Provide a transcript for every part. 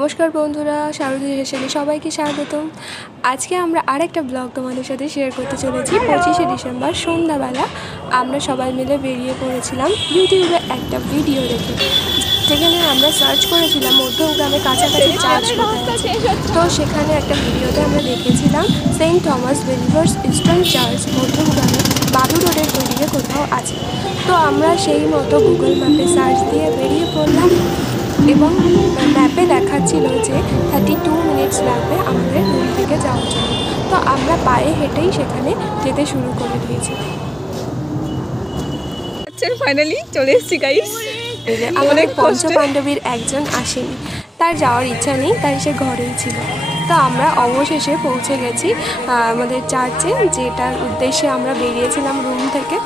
नमस्कार बंधुरा शारदी हेसेले सबाइके स्वागतम। आज के आमरा आरेकटा ब्लग तोमादेर साथे शेयर करते चलेछि। 25शे डिसेम्बर सन्ध्याबेला आमरा सबाई मिले बेरिये पड़ेछिलाम यूट्यूबे एकटा भिडियो देखे, जेखाने आमरा सार्च करेछिलाम मध्यमग्रामे काछाकाछि चार्च कोथाय आछे। तो सेखाने एकटा भिडियोते आमरा देखेछिलाम सेंट थमास बिलिभार्स ईस्टार्न चार्च मध्यमग्रामे बालू रोडेर ओइदिके कोथाओ आछे। तो आमरा सेई मतो गुगल मैपे सार्च दिये बेरिये पड़लाम এবং ম্যাপে দেখাচ্ছিল যে 32 মিনিটস লাগবে আমাদের রুম থেকে যাওয়ার জন্য। তো আমরা পায়ে হেঁটেই সেখানে যেতে শুরু করে দিয়েছি। আচ্ছা ফাইনালি চলে এসেছি গাইস। আমাদের পঞ্চপাণ্ডবীর একজন আসেনি, তার যাওয়ার ইচ্ছা নেই, তাই সে ঘরেই ছিল। তো আমরা অবশেষে পৌঁছে গেছি আমাদের চার্চে, যেটার উদ্দেশ্যে আমরা বেরিয়েছিলাম রুম থেকে।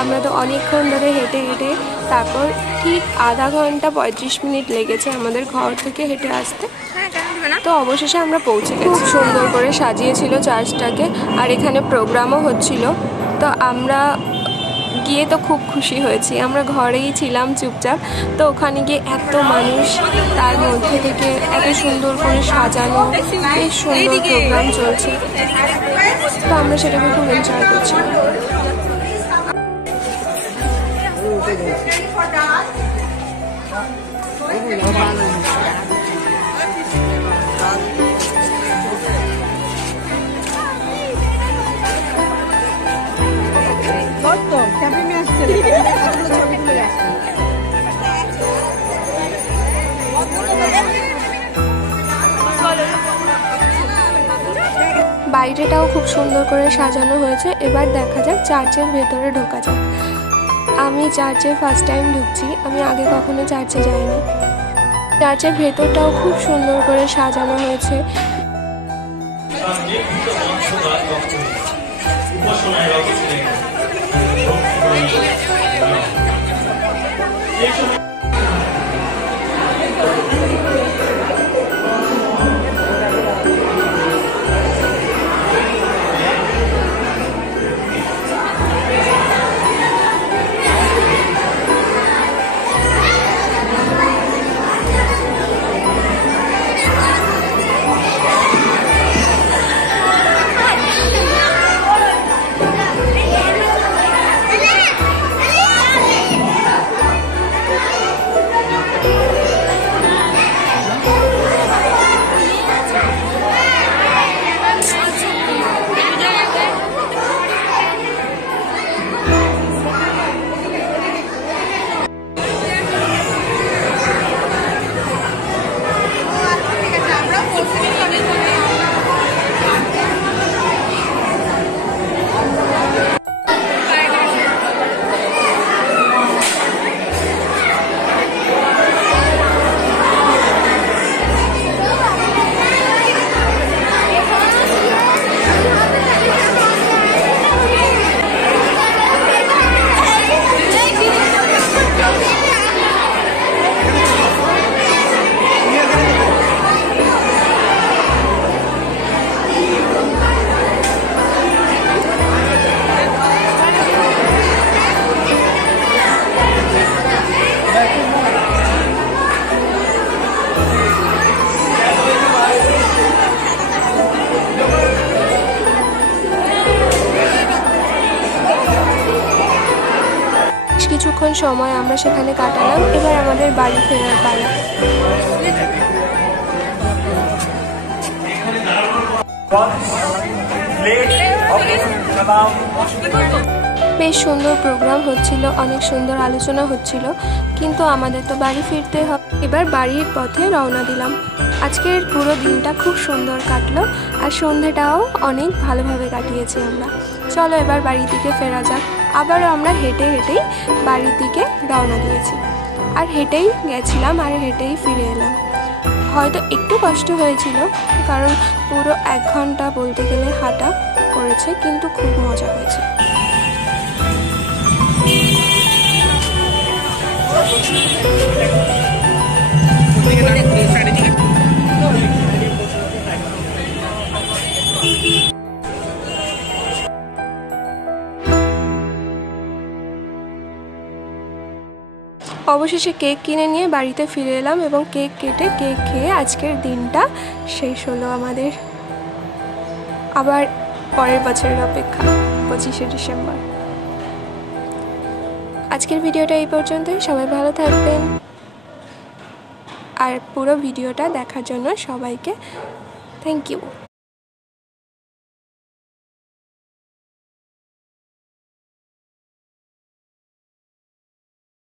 আমরা তো অনেকক্ষণ ধরে হেঁটে হেঁটে তারপর ঠিক আধা ঘন্টা 35 মিনিট লেগেছে আমাদের ঘর থেকে হেঁটে আসতে। তো অবশেষে আমরা পৌঁছে গেছি। খুব সুন্দর করে সাজিয়েছিল চার্চটাকে, আর এখানে প্রোগ্রামও হচ্ছিল। তো আমরা গিয়ে তো খুব খুশি হয়েছি। আমরা ঘরেই ছিলাম চুপচাপ, তো ওখানে গিয়ে এত মানুষ, তার মধ্যে থেকে এত সুন্দর করে সাজানো, বেশ সুন্দর প্রোগ্রাম চলছে। তো আমরা সেটাকে খুব এনজয় করছিলাম। বাইরেটাও খুব সুন্দর করে সাজানো হয়েছে। এবার দেখা যাক চার্চের ভেতরে ঢোকা যাক। আমি চার্চে ফার্স্ট টাইম ঢুকছি, আমি আগে কখনো চার্চে যাইনি। চার্চের ভেতরটাও খুব সুন্দর করে সাজানো হয়েছে। কিছুক্ষণ সময় আমরা সেখানে কাটালাম। এবার আমাদের বাড়ি ফেরার পালা। বেশ সুন্দর প্রোগ্রাম হচ্ছিল, অনেক সুন্দর আলোচনা হচ্ছিল, কিন্তু আমাদের তো বাড়ি ফিরতে হবে। এবার বাড়ির পথে রওনা দিলাম। আজকের পুরো দিনটা খুব সুন্দর কাটলো, আর সন্ধ্যাটাও অনেক ভালোভাবে কাটিয়েছি আমরা। চলো এবার বাড়ির দিকে ফেরা যাক। আবারও আমরা হেঁটে হেঁটেই বাড়ির দিকে রওনা দিয়েছি, আর হেঁটেই গেছিলাম আর হেঁটেই ফিরে এলাম। হয়তো একটু কষ্ট হয়েছিল, কারণ পুরো 1 ঘন্টা বলতে গেলে হাঁটা করেছে, কিন্তু খুব মজা হয়েছে। অবশেষে কেক কিনে নিয়ে বাড়িতে ফিরে এলাম এবং কেক কেটে কেক খেয়ে আজকের দিনটা শেষ হলো আমাদের। আবার পরের বছরের অপেক্ষা 25শে ডিসেম্বর। আজকের ভিডিওটা এই পর্যন্তই। সবাই ভালো থাকবেন, আর পুরো ভিডিওটা দেখার জন্য সবাইকে থ্যাংক ইউ।